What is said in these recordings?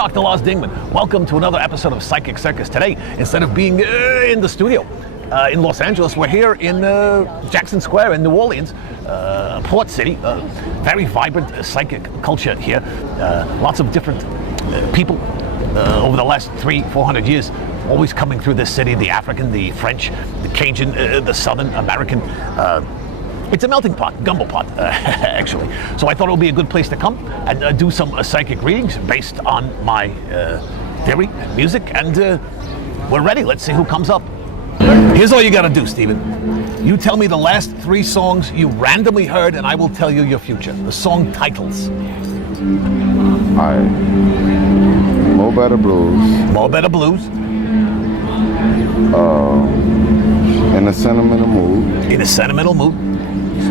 Dr. Lars Dingman. Welcome to another episode of Psychic Circus. Today, instead of being in the studio in Los Angeles, we're here in Jackson Square in New Orleans, port city. Very vibrant psychic culture here. Lots of different people over the last 300-400 years, always coming through this city. The African, the French, the Cajun, the Southern American. It's a melting pot, gumbo pot, actually. So I thought it would be a good place to come and do some psychic readings based on my theory, music, and we're ready. Let's see who comes up. Here's all you gotta do, Stephen. You tell me the last 3 songs you randomly heard, and I will tell you your future. The song titles. Alright. Mo Better Blues. Mo Better Blues. In a Sentimental Mood. In a Sentimental Mood.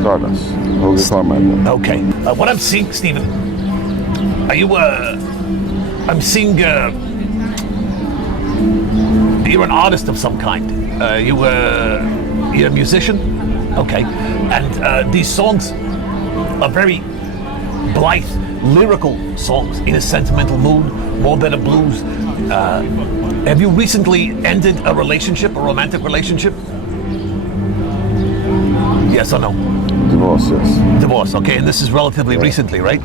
Stardust. Holy Carmel. Okay. What I'm seeing, Stephen, are you, I'm seeing, you're an artist of some kind. You're a musician? Okay. And these songs are very blithe, lyrical songs. In a Sentimental Mood, More Better Blues. Have you recently ended a relationship, a romantic relationship? Yes or no? Divorce, yes. Divorce, okay, and this is relatively recently, right?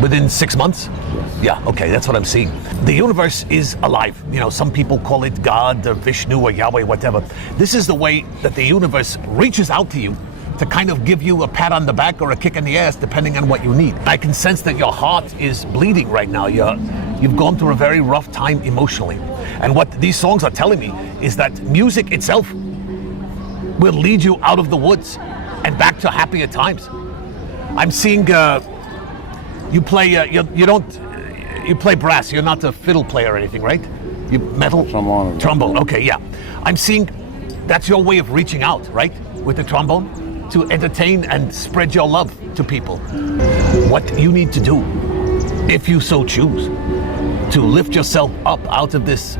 Within 6 months? Yes. Yeah, okay, that's what I'm seeing. The universe is alive. You know, some people call it God or Vishnu or Yahweh, whatever. This is the way that the universe reaches out to you to kind of give you a pat on the back or a kick in the ass, depending on what you need. I can sense that your heart is bleeding right now. You've gone through a very rough time emotionally. And what these songs are telling me is that music itself will lead you out of the woods and back to happier times. I'm seeing you play. You play brass. You're not a fiddle player or anything, right? You metal. Trombone. Trombone. Okay, yeah. I'm seeing that's your way of reaching out, right? With the trombone, to entertain and spread your love to people. What you need to do, if you so choose, to lift yourself up out of this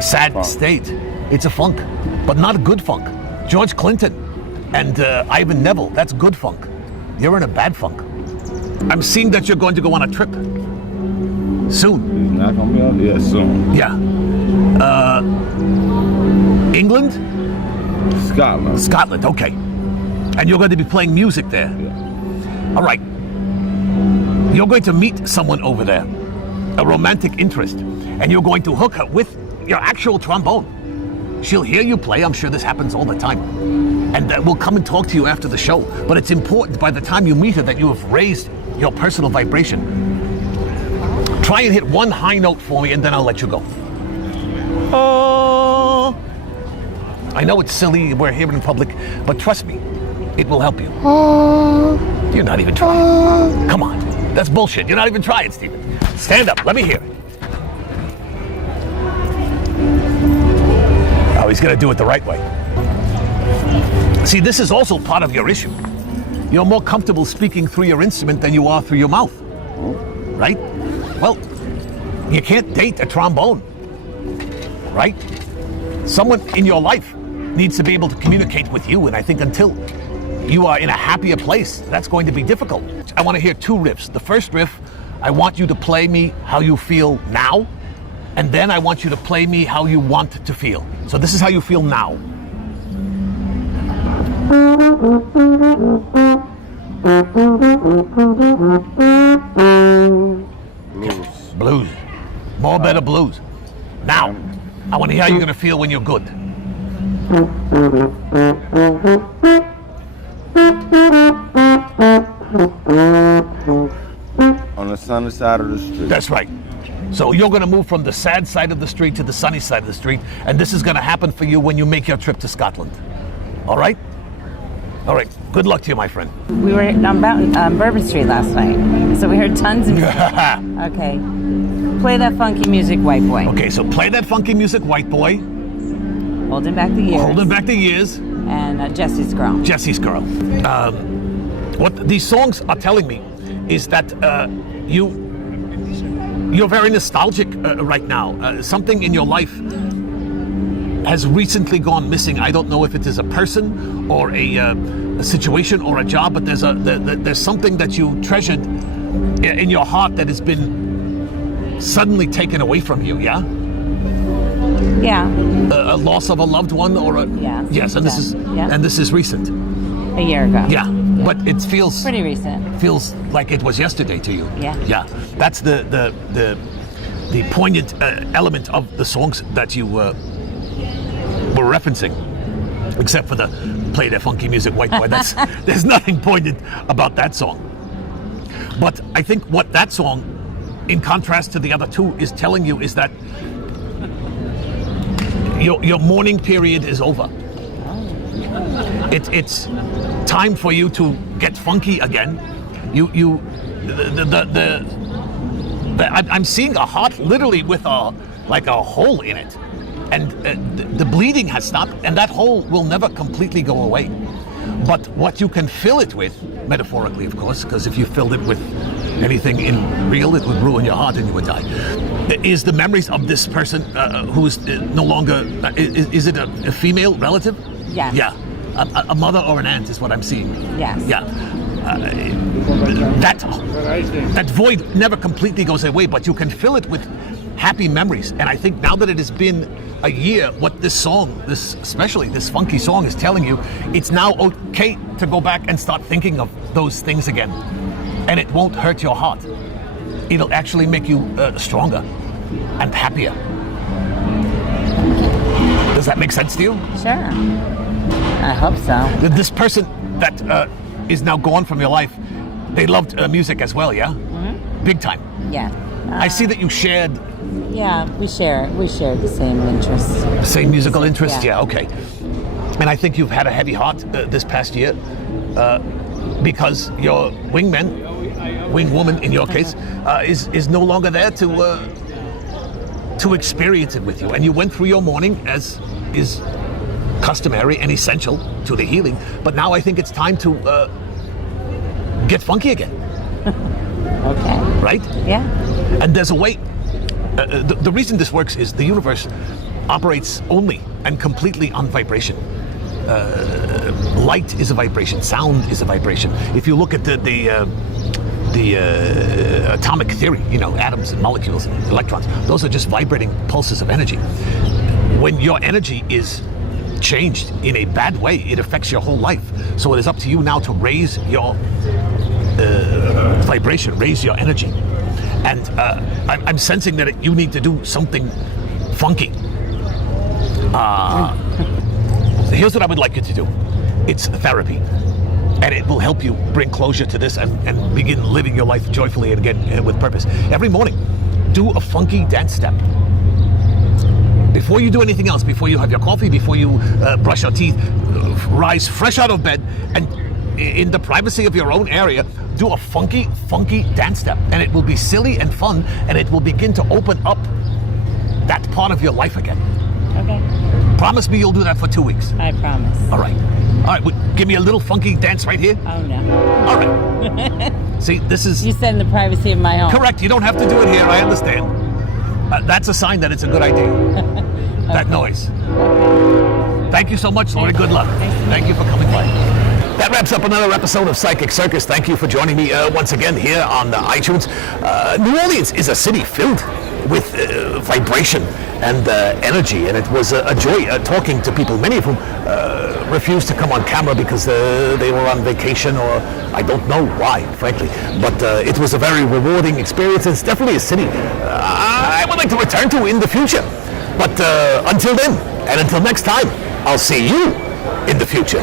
sad state. It's a funk, but not a good funk. George Clinton and Ivan Neville, that's good funk. You're in a bad funk. I'm seeing that you're going to go on a trip soon. He's not gonna be out there soon. Yeah. England? Scotland. Scotland, okay. And you're going to be playing music there. Yeah. All right. You're going to meet someone over there, a romantic interest, and you're going to hook her with your actual trombone. She'll hear you play. I'm sure this happens all the time. And we'll come and talk to you after the show. But it's important by the time you meet her that you have raised your personal vibration. Try and hit one high note for me, and then I'll let you go. Oh. I know it's silly, we're here in public, but trust me, it will help you. You're not even trying. Come on, that's bullshit. You're not even trying, Stephen. Stand up, let me hear it. Oh, he's gonna do it the right way. See, this is also part of your issue. You're more comfortable speaking through your instrument than you are through your mouth, right? Well, you can't date a trombone, right? Someone in your life needs to be able to communicate with you, and I think until you are in a happier place, that's going to be difficult. I want to hear 2 riffs. The first riff, I want you to play me how you feel now, and then I want you to play me how you want to feel. So this is how you feel now. Blues. Blues. More Better Blues. Now, I want to hear how you're going to feel when you're good. On the sunny side of the street. That's right. So you're going to move from the sad side of the street to the sunny side of the street, and this is going to happen for you when you make your trip to Scotland. All right? All right. Good luck to you, my friend. We were on Bourbon Street last night, so we heard tons of music. Okay. Play that funky music, white boy. Okay, so play that funky music, white boy. Holding Back the Years. Holding Back the Years. And Jesse's Girl. Jesse's Girl. What these songs are telling me is that you're very nostalgic right now. Something in your life has recently gone missing. I don't know if it is a person or a situation or a job, but there's something that you treasured in your heart that has been suddenly taken away from you, yeah? Yeah. A loss of a loved one or a... Yeah. Yes, and this is Yeah. and this is recent. A year ago. Yeah, but it feels Pretty recent. feels like it was yesterday to you. Yeah. Yeah, that's the poignant element of the songs that you were referencing. Except for the play the funky music, white boy. That's there's nothing poignant about that song. But I think what that song, in contrast to the other two, is telling you is that your mourning period is over. It's time for you to get funky again. I'm seeing a heart literally with a hole in it, and the bleeding has stopped, and that hole will never completely go away. But what you can fill it with, metaphorically, of course, because if you filled it with anything in real, it would ruin your heart and you would die, is the memories of this person who is no longer, is it a female relative? Yes. Yeah. A mother or an aunt is what I'm seeing. Yes. Yeah. That void never completely goes away, but you can fill it with happy memories. And I think now that it has been a year, what this song, especially this funky song, is telling you, it's now okay to go back and start thinking of those things again. And it won't hurt your heart. It'll actually make you stronger and happier. Does that make sense to you? Sure. I hope so. This person that is now gone from your life, they loved music as well, yeah? Mm-hmm. Big time. Yeah. I see that you shared... Yeah, we share the same interests. Same musical interests? Yeah. Yeah, okay. And I think you've had a heavy heart this past year because your wingman, wingwoman in your case, is no longer there to experience it with you. And you went through your mourning as is customary and essential to the healing. But now I think it's time to get funky again. Okay. Right? Yeah. And there's a way. The reason this works is the universe operates only and completely on vibration. Light is a vibration. Sound is a vibration. If you look at the atomic theory, atoms and molecules and electrons, those are just vibrating pulses of energy. When your energy is changed in a bad way, it affects your whole life. So it is up to you now to raise your vibration, raise your energy. And I'm sensing that you need to do something funky. Here's what I would like you to do. It's therapy. And it will help you bring closure to this and begin living your life joyfully and again with purpose. Every morning, do a funky dance step. Before you do anything else, before you have your coffee, before you brush your teeth, rise fresh out of bed and in the privacy of your own area, do a funky dance step. And it will be silly and fun, and it will begin to open up that part of your life again. Okay. Promise me you'll do that for 2 weeks. I promise. All right. Give me a little funky dance right here. Oh, no. All right. See, this is... You said in the privacy of my home. Correct. You don't have to do it here. I understand. That's a sign that it's a good idea. That noise. Thank you so much, Laurie. Good luck. Thank you for coming by. That wraps up another episode of Psychic Circus. Thank you for joining me once again here on iTunes. New Orleans is a city filled with vibration and energy, and it was a joy talking to people, many of whom refused to come on camera because they were on vacation, or I don't know why, frankly. But it was a very rewarding experience. It's definitely a city I would like to return to in the future. But until then, and until next time, I'll see you in the future.